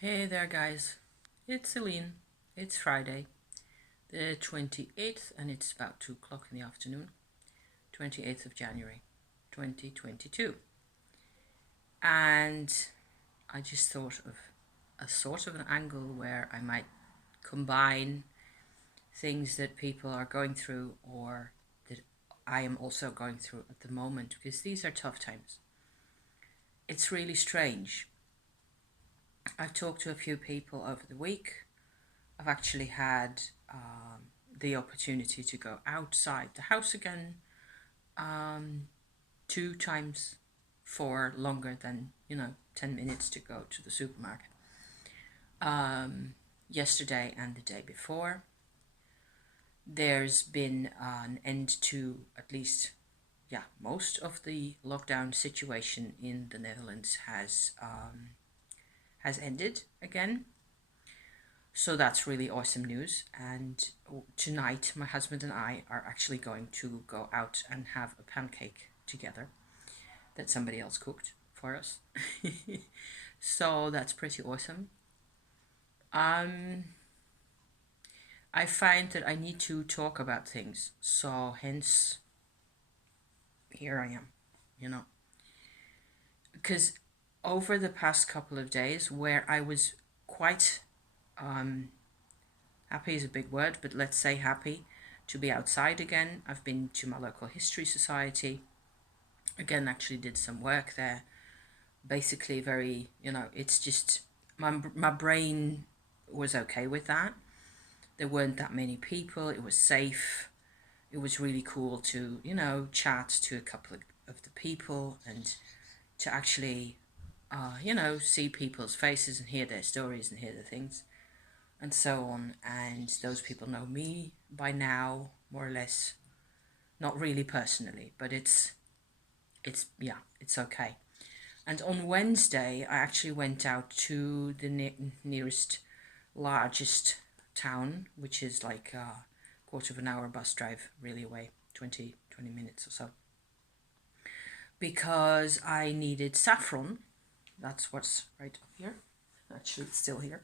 Hey there, guys. It's Celine. It's Friday, the 28th, and it's about 2 o'clock in the afternoon, 28th of January, 2022. And I just thought of a sort of an angle where I might combine things that people are going through or that I am also going through at the moment, because these are tough times. It's really strange. I've talked to a few people over the week. I've actually had the opportunity to go outside the house again, um, 2 times for longer than 10 minutes to go to the supermarket. Yesterday and the day before, there's been an end to at least, yeah, most of the lockdown situation in the Netherlands has ended again. So that's really awesome news. And tonight, my husband and I are actually going to go out and have a pancake together that somebody else cooked for us. So that's pretty awesome. Um, I find that I need to talk about things. So hence, here I am, you know. Because over the past couple of days, where I was quite um, happy is a big word, but let's say happy to be outside again. I've been to my local history society. Again, actually did some work there. Basically, very, it's just my brain was okay with that. There weren't that many people. It was safe. It was really cool to, chat to a couple of the people and to actually, see people's faces and hear their stories and hear the things and so on. And those people know me by now, more or less. Not really personally, but it's yeah, it's okay. And on Wednesday, I actually went out to the nearest, largest town, which is like a quarter of an hour bus drive, really away, 20 minutes or so, because I needed saffron. That's what's right up here. Actually, it's still here.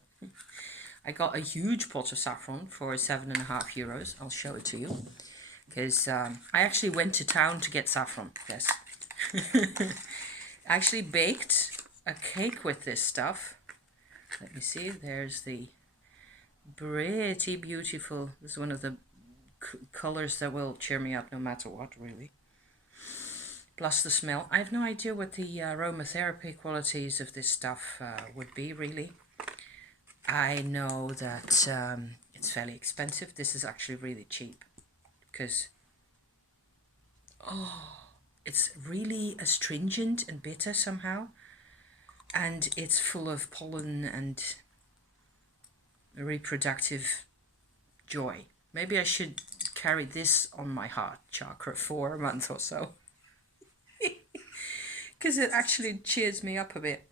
I got a huge pot of saffron for €7.50. I'll show it to you because I actually went to town to get saffron. Yes, I actually baked a cake with this stuff. Let me see. There's the pretty beautiful. This is one of the colors that will cheer me up no matter what, really. Plus the smell. I have no idea what the aromatherapy qualities of this stuff would be, really. I know that it's fairly expensive. This is actually really cheap because it's really astringent and bitter somehow, and it's full of pollen and reproductive joy. Maybe I should carry this on my heart chakra for a month or so because it actually cheers me up a bit.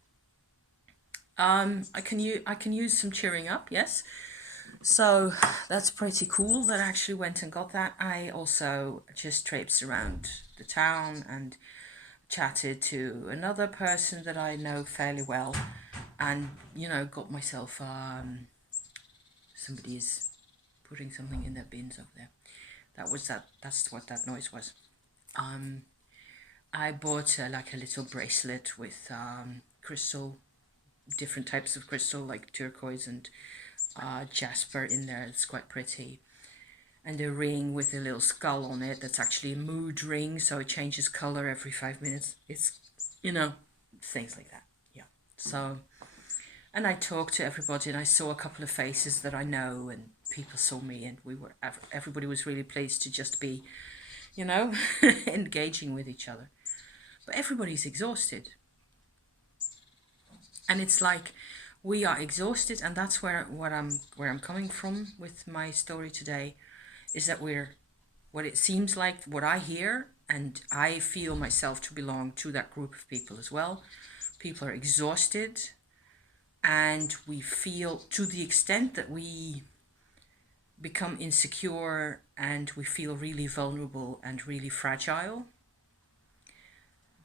I can use some cheering up, yes. So that's pretty cool that I actually went and got that. I also just traipsed around the town and chatted to another person that I know fairly well, and got myself somebody is putting something in their bins over there. That's what that noise was. Um, I bought like a little bracelet with crystal, different types of crystal like turquoise and jasper in there. It's quite pretty. And a ring with a little skull on it that's actually a mood ring, so it changes color every 5 minutes. It's, things like that. Yeah. So, and I talked to everybody, and I saw a couple of faces that I know, and people saw me, and everybody was really pleased to just be, you know, engaging with each other. But everybody's exhausted, and it's like we are exhausted, and that's where I'm coming from with my story today, is that we're what it seems like, what I hear, and I feel myself to belong to that group of people as well. People are exhausted, and we feel, to the extent that we become insecure and we feel really vulnerable and really fragile,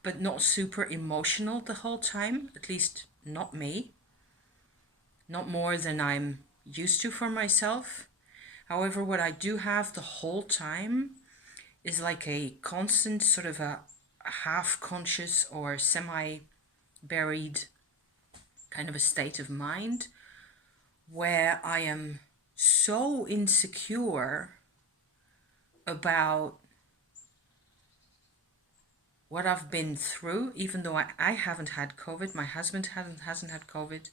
but not super emotional the whole time, at least not me. not more than I'm used to for myself. However, what I do have the whole time is like a constant sort of a half conscious or semi buried kind of a state of mind where I am so insecure about what I've been through, even though I haven't had COVID, my husband hasn't had COVID,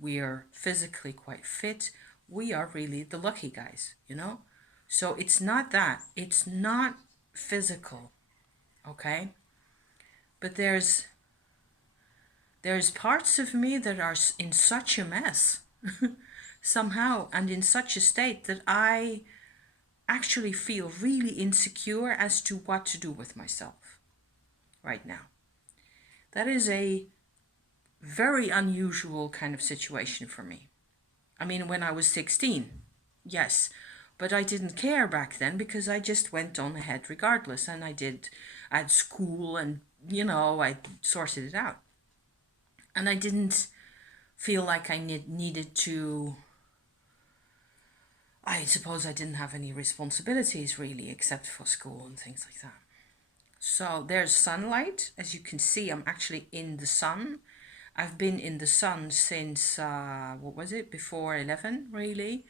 we're physically quite fit, we are really the lucky guys, you know? So it's not that, it's not physical, okay? But there's parts of me that are in such a mess somehow and in such a state that I actually feel really insecure as to what to do with myself right now. That is a very unusual kind of situation for me. I mean, when I was 16, yes, but I didn't care back then because I just went on ahead regardless, and I had school and, I sorted it out. And I didn't feel like I needed to. I suppose I didn't have any responsibilities really, except for school and things like that. So there's sunlight. As you can see, I'm actually in the sun. I've been in the sun since, what was it, before 11, really,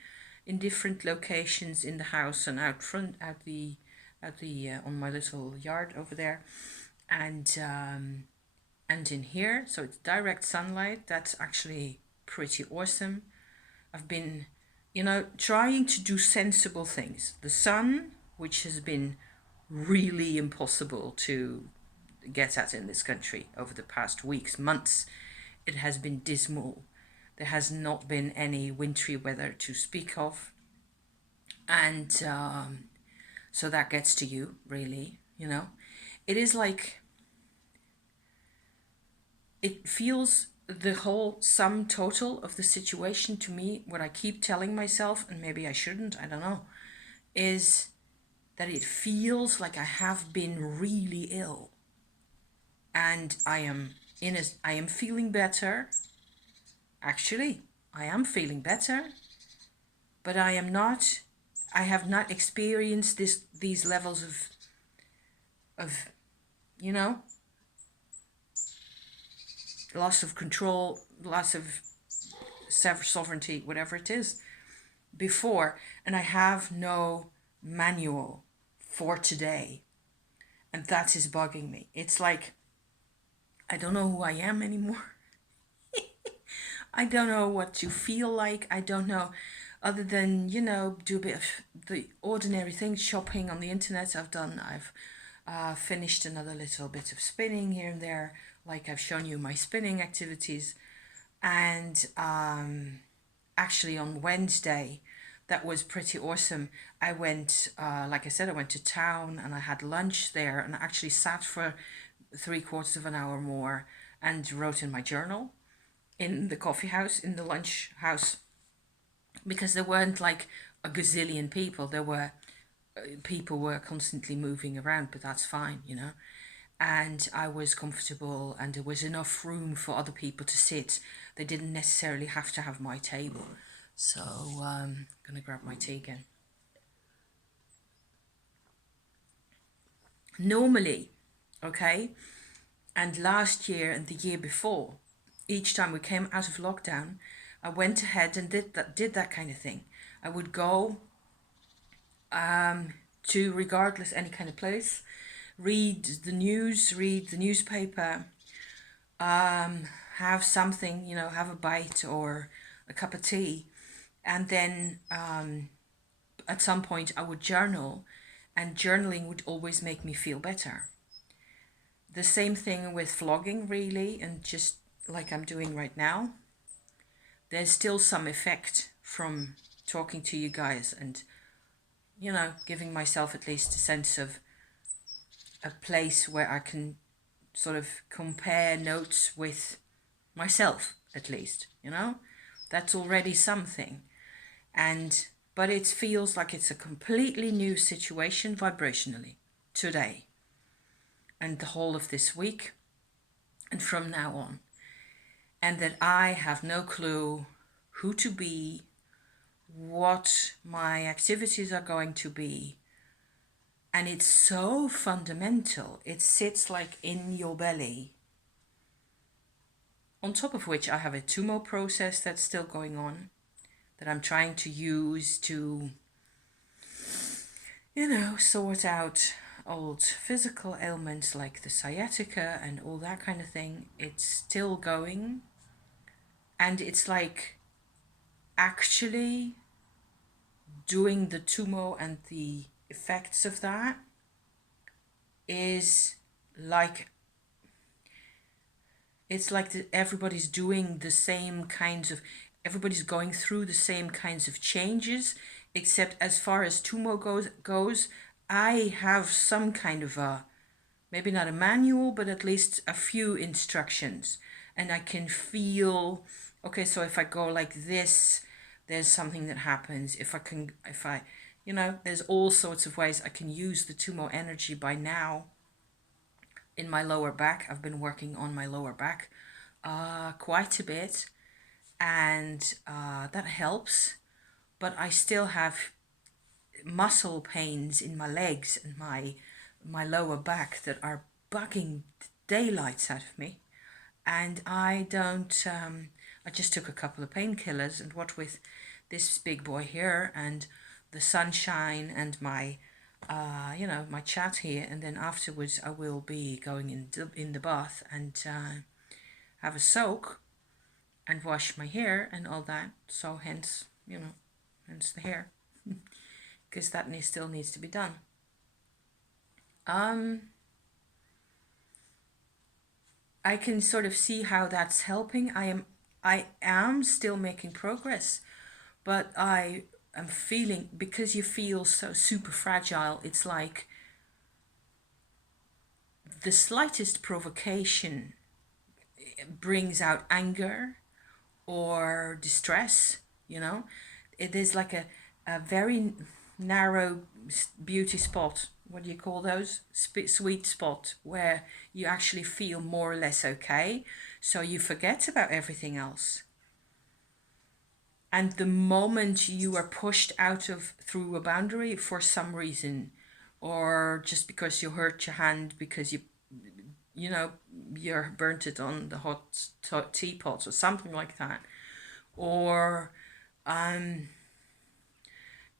in different locations in the house and out front, on my little yard over there, and in here. So it's direct sunlight. That's actually pretty awesome. I've been, trying to do sensible things. The sun, which has been really impossible to get at in this country over the past weeks, months, it has been dismal. There has not been any wintry weather to speak of. And so that gets to you, really, It is like, it feels the whole sum total of the situation to me, what I keep telling myself, and maybe I shouldn't, I don't know, is that it feels like I have been really ill. And I am feeling better. Actually, I am feeling better, but I have not experienced these levels of loss of control, loss of sovereignty, whatever it is, before. And I have no manual for today. And that is bugging me. It's like, I don't know who I am anymore. I don't know what to feel like. I don't know, other than, do a bit of the ordinary things, shopping on the internet I've finished another little bit of spinning here and there, like I've shown you my spinning activities. And actually on Wednesday, that was pretty awesome. I went, like I said, I went to town and I had lunch there and I actually sat for 3/4 of an hour more and wrote in my journal in the coffee house, in the lunch house, because there weren't like a gazillion people. People were constantly moving around, but that's fine, And I was comfortable and there was enough room for other people to sit. They didn't necessarily have to have my table. So I'm gonna grab my tea again. Normally, okay, and last year and the year before, each time we came out of lockdown, I went ahead and did that kind of thing. I would go to, regardless, any kind of place, read the news, read the newspaper, have something, have a bite or a cup of tea, and then at some point I would journal, and journaling would always make me feel better. The same thing with vlogging, really, and just like I'm doing right now. There's still some effect from talking to you guys and, giving myself at least a sense of a place where I can sort of compare notes with myself, at least, That's already something. But it feels like it's a completely new situation vibrationally today and the whole of this week and from now on. And that I have no clue who to be, what my activities are going to be. And it's so fundamental. It sits like in your belly. On top of which I have a Tumo process that's still going on, that I'm trying to use to, sort out old physical ailments like the sciatica and all that kind of thing. It's still going. And it's like actually doing the Tumo and the effects of that is like, it's like everybody's doing the same kinds of, everybody's going through the same kinds of changes, except as far as Tumo goes, I have some kind of a, maybe not a manual, but at least a few instructions. And I can feel, okay, so if I go like this, there's something that happens. If I, there's all sorts of ways I can use the Tumo energy by now in my lower back. I've been working on my lower back quite a bit, and that helps. But I still have muscle pains in my legs and my lower back that are bugging the daylights out of me. And I don't, I just took a couple of painkillers, and what with this big boy here and the sunshine and my, my chat here, and then afterwards I will be going in the bath and have a soak and wash my hair and all that. So hence, hence the hair, because that still needs to be done. I can sort of see how that's helping. I am still making progress, but I am feeling, because you feel so super fragile, it's like the slightest provocation brings out anger or distress, It is like a very narrow beauty spot. What do you call those? Sweet spot, where you actually feel more or less okay. So you forget about everything else. And the moment you are pushed out of through a boundary for some reason, or just because you hurt your hand because you burnt it on the hot teapot or something like that, or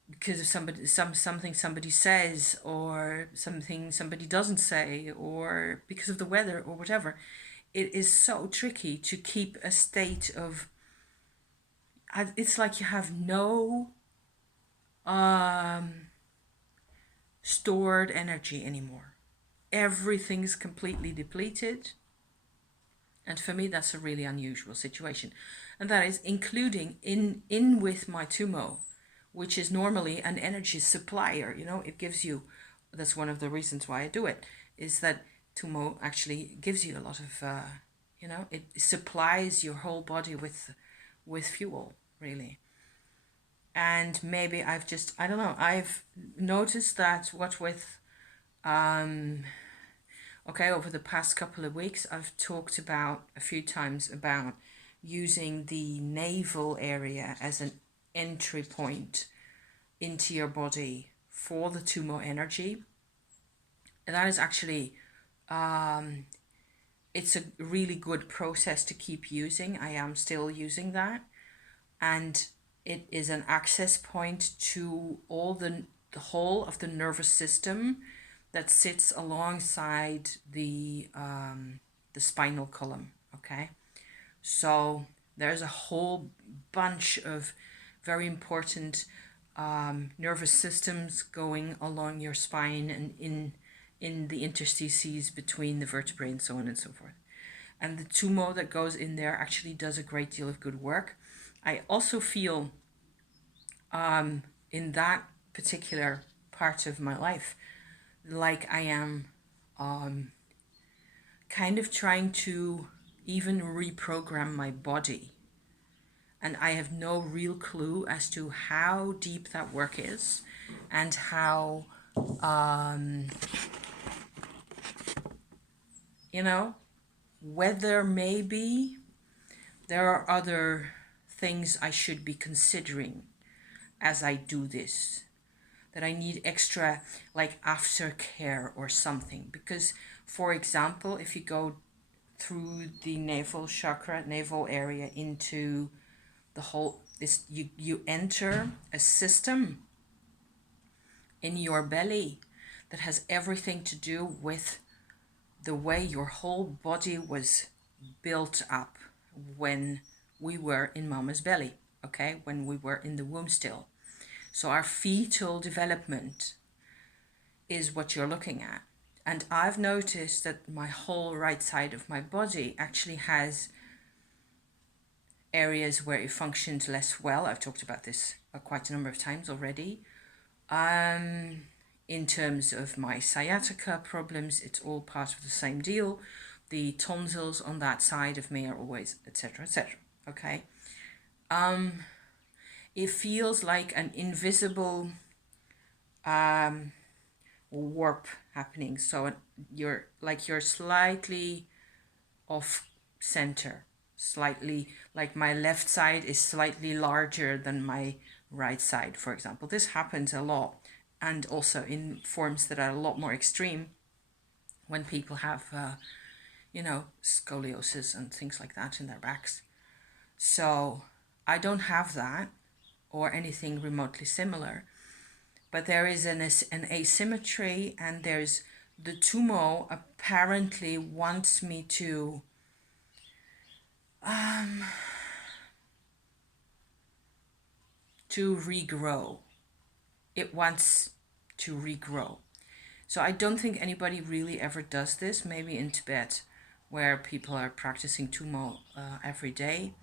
because of something somebody says, or something somebody doesn't say, or because of the weather or whatever, it is so tricky to keep a state of, it's like you have no stored energy anymore. Everything's completely depleted. And for me, that's a really unusual situation. And that is including in with my Tumo, which is normally an energy supplier. It gives you, that's one of the reasons why I do it, is that Tumo actually gives you a lot of, it supplies your whole body with fuel, really. And maybe I don't know, I've noticed that what with, over the past couple of weeks, I've talked about a few times about using the navel area as an entry point into your body for the Tumo energy. And that is actually, it's a really good process to keep using. I am still using that. And it is an access point to all the whole of the nervous system that sits alongside the spinal column. Okay, so there's a whole bunch of very important nervous systems going along your spine and in the interstices between the vertebrae and so on and so forth. And the Tumo that goes in there actually does a great deal of good work. I also feel in that particular part of my life like I am kind of trying to even reprogram my body. And I have no real clue as to how deep that work is and how, whether maybe there are other things I should be considering as I do this, that I need extra like aftercare or something. Because, for example, if you go through the navel chakra, navel area into the whole, this you enter a system in your belly that has everything to do with the way your whole body was built up when we were in mama's belly, okay, when we were in the womb still. So our fetal development is what you're looking at. And I've noticed that my whole right side of my body actually has areas where it functions less well. I've talked about this quite a number of times already. In terms of my sciatica problems, it's all part of the same deal. The tonsils on that side of me are always, etc., etc. Okay. It feels like an invisible warp happening. So you're slightly off center, slightly, like my left side is slightly larger than my right side, for example. This happens a lot, and also in forms that are a lot more extreme when people have scoliosis and things like that in their backs. So I don't have that or anything remotely similar, but there is an asymmetry, and there's the Tumo apparently wants me to regrow. It wants to regrow. So I don't think anybody really ever does this. Maybe in Tibet, where people are practicing Tumo every day,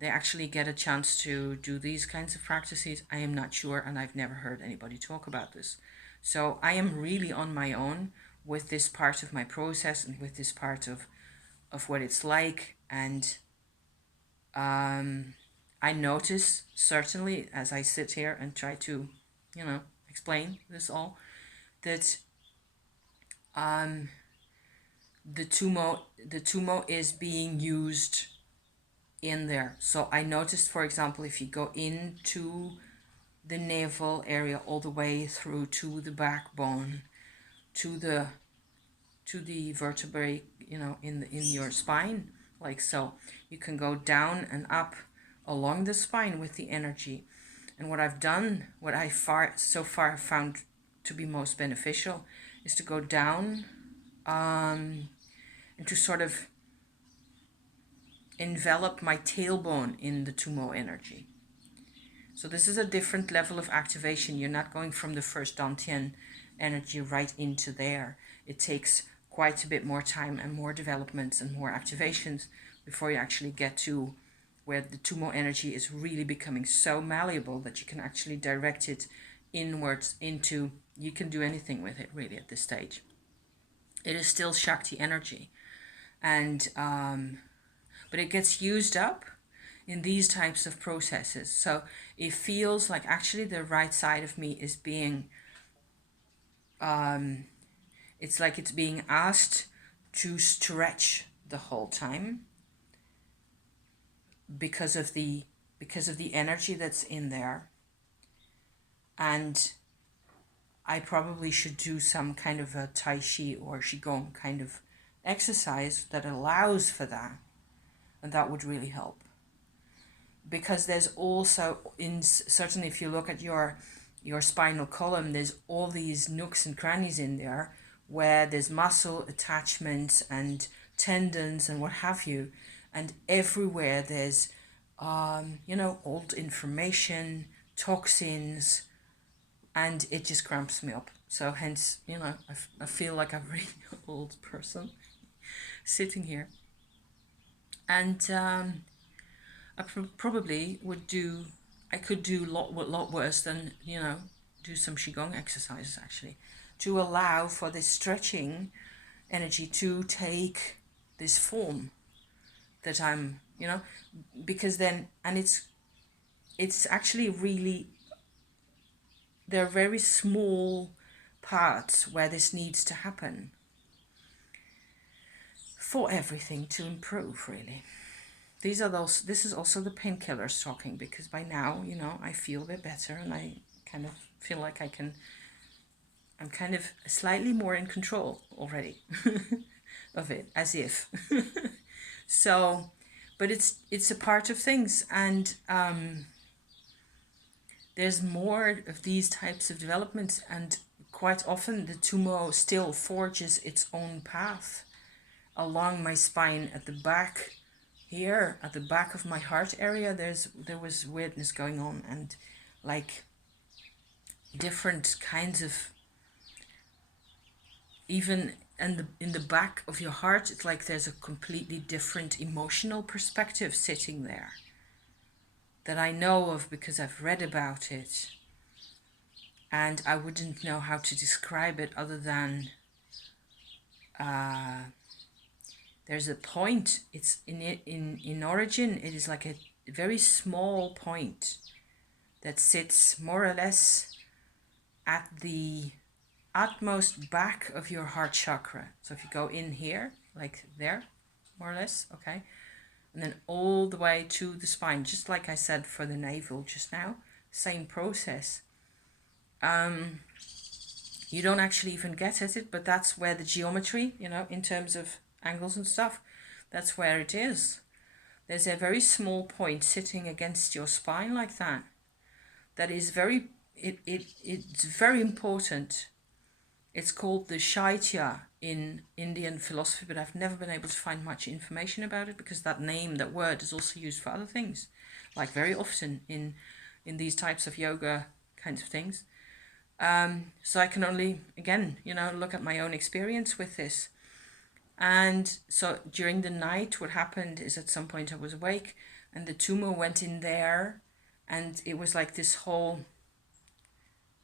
they actually get a chance to do these kinds of practices. I am not sure, and I've never heard anybody talk about this. So I am really on my own with this part of my process and with this part of what it's like. And I notice, certainly, as I sit here and try to, explain this all, that the tumo is being used in there. So I noticed, for example, if you go into the navel area all the way through to the backbone, to the vertebrae, in your spine, like so, you can go down and up along the spine with the energy. And what I've done, what I so far found to be most beneficial, is to go down and to sort of envelop my tailbone in the Tumo energy. So this is a different level of activation. You're not going from the first Dantian energy right into there. It takes quite a bit more time and more developments and more activations before you actually get to where the Tumo energy is really becoming so malleable that you can actually direct it inwards into, you can do anything with it really at this stage. It is still Shakti energy, and but it gets used up in these types of processes. So it feels like actually the right side of me is being it's like it's being asked to stretch the whole time because of the energy that's in there. And I probably should do some kind of a Tai Chi or Qigong kind of exercise that allows for that, and that would really help. Because there's also, certainly if you look at your spinal column, there's all these nooks and crannies in there where there's muscle attachments and tendons and what have you, and everywhere there's old information, toxins, and it just cramps me up. So hence, I feel like a really old person sitting here. And I probably I could do a lot worse than, do some Qigong exercises actually, to allow for this stretching energy to take this form that I'm, because then, and it's actually really, there are very small parts where this needs to happen for everything to improve, really. this is also the painkillers talking, because by now, I feel a bit better, and I kind of feel like I'm kind of slightly more in control already of it, as if. So, but it's a part of things, and there's more of these types of developments, and quite often the Tumo still forges its own path along my spine at the back here, at the back of my heart area. There was weirdness going on, and like different kinds of, even in the back of your heart, it's like there's a completely different emotional perspective sitting there that I know of because I've read about it, and I wouldn't know how to describe it other than there's a point. It's in origin, it is like a very small point that sits more or less at the utmost back of your heart chakra. So if you go in here, like there, more or less, okay, and then all the way to the spine, just like I said for the navel just now, same process. You don't actually even get at it, but that's where the geometry, in terms of angles and stuff, that's where it is. There's a very small point sitting against your spine like that. That is it's very important. It's called the Shaitya in Indian philosophy, but I've never been able to find much information about it, because that word is also used for other things, like very often in these types of yoga kinds of things. So I can only, again, look at my own experience with this. And so during the night, what happened is at some point I was awake, and the Tumo went in there, and it was like this whole,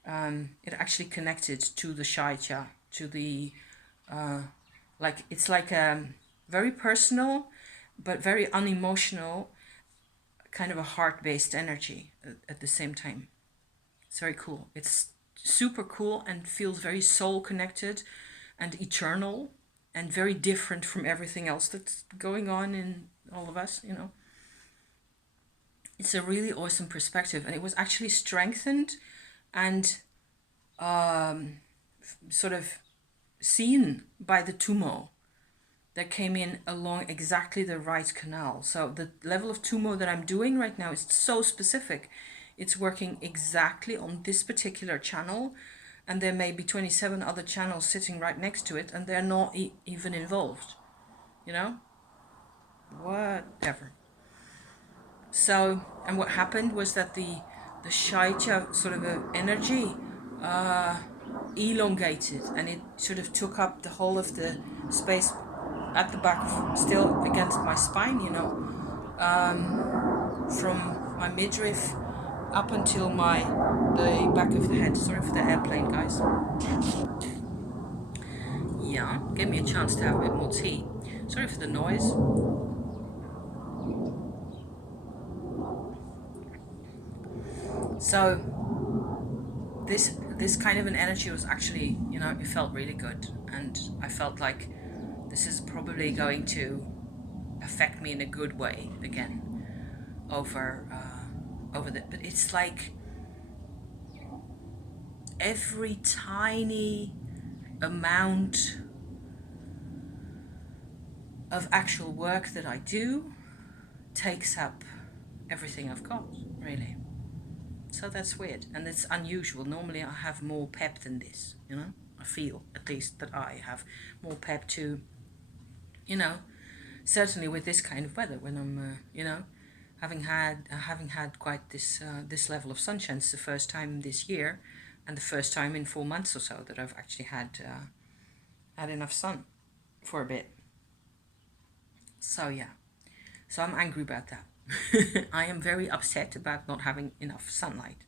it actually connected to the Shaitya, to the, it's like a very personal, but very unemotional, kind of a heart-based energy at the same time. It's very cool. It's super cool and feels very soul connected and eternal and very different from everything else that's going on in all of us, It's a really awesome perspective, and it was actually strengthened and sort of seen by the Tumo that came in along exactly the right canal. So the level of Tumo that I'm doing right now is so specific. It's working exactly on this particular channel, and there may be 27 other channels sitting right next to it, and they're not even involved, whatever. So, and what happened was that the Shaitya sort of energy elongated, and it sort of took up the whole of the space at the back, still against my spine, from my midriff up until the back of the head. Sorry for the airplane, guys. Yeah, gave me a chance to have a bit more tea. Sorry for the noise. So this kind of an energy was actually, it felt really good, and I felt like this is probably going to affect me in a good way again over but it's like every tiny amount of actual work that I do takes up everything I've got, really. So that's weird, and it's unusual. Normally I have more pep than this, I feel, at least, that I have more pep to, certainly with this kind of weather, when I'm, having had quite this level of sunshine. It's the first time this year, and the first time in 4 months or so that I've actually had enough sun for a bit. So yeah, so I'm angry about that. I am very upset about not having enough sunlight.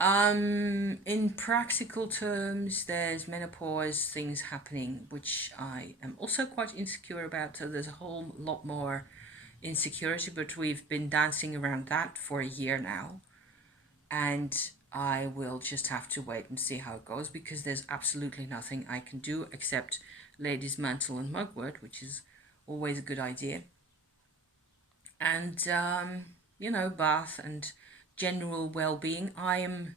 In practical terms, there's menopause things happening, which I am also quite insecure about. So there's a whole lot more insecurity, but we've been dancing around that for a year now. And I will just have to wait and see how it goes, because there's absolutely nothing I can do except ladies' mantle and mugwort, which is always a good idea. and you know, bath and general well-being. I am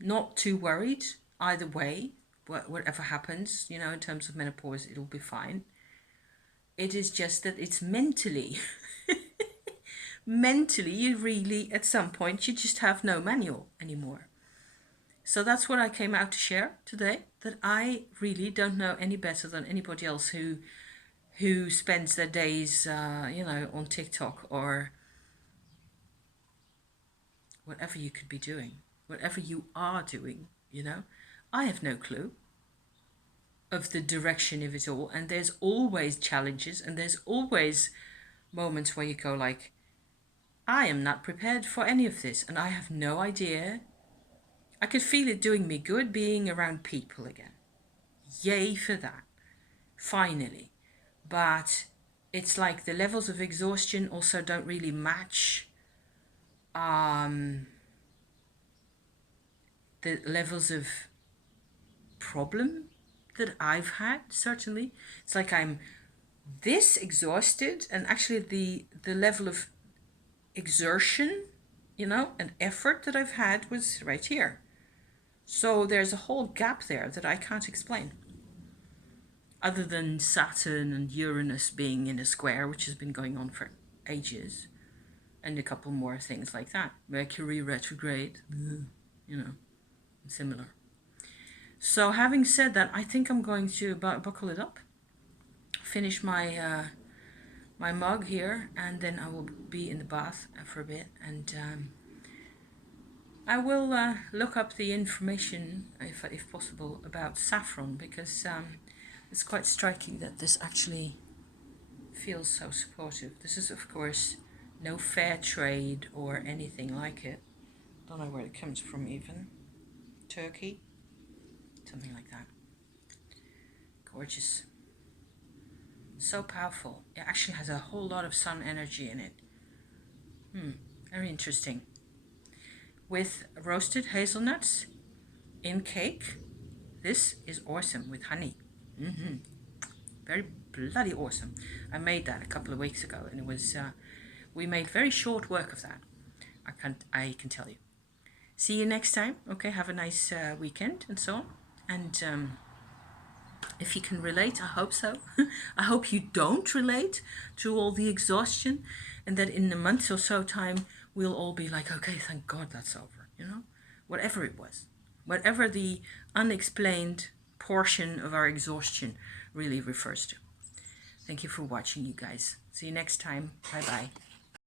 not too worried either way. Whatever happens, you know, in terms of menopause, it'll be fine. It is just that it's mentally, mentally, you really, at some point, you just have no manual anymore. So that's what I came out to share today, that I really don't know any better than anybody else who spends their days, you know, on TikTok or whatever you could be doing, whatever you are doing, you know. I have no clue of the direction of it all, and there's always challenges, and there's always moments where you go like, I am not prepared for any of this, and I have no idea. I could feel it doing me good being around people again. Yay for that. Finally. But it's like the levels of exhaustion also don't really match the levels of problem that I've had, certainly. It's like I'm this exhausted, and actually the level of exertion, you know, and effort that I've had was right here. So there's a whole gap there that I can't explain. Other than Saturn and Uranus being in a square, which has been going on for ages, and a couple more things like that. Mercury retrograde, you know, similar. So having said that, I think I'm going to buckle it up, finish my my mug here, and then I will be in the bath for a bit, and I will look up the information, if possible, about saffron, because it's quite striking that this actually feels so supportive. This is, of course, no fair trade or anything like it. Don't know where it comes from even. Turkey? Something like that. Gorgeous. So powerful. It actually has a whole lot of sun energy in it. Very interesting. With roasted hazelnuts in cake. This is awesome with honey. Very bloody awesome. I made that a couple of weeks ago, and it was we made very short work of that. I can tell you. See you next time. Okay, have a nice weekend and so on. And if you can relate, I hope so. I hope you don't relate to all the exhaustion, and that in a month or so time we'll all be like, okay, thank God that's over, you know? Whatever it was. Whatever the unexplained portion of our exhaustion really refers to. Thank you for watching, you guys. See you next time. Bye-bye.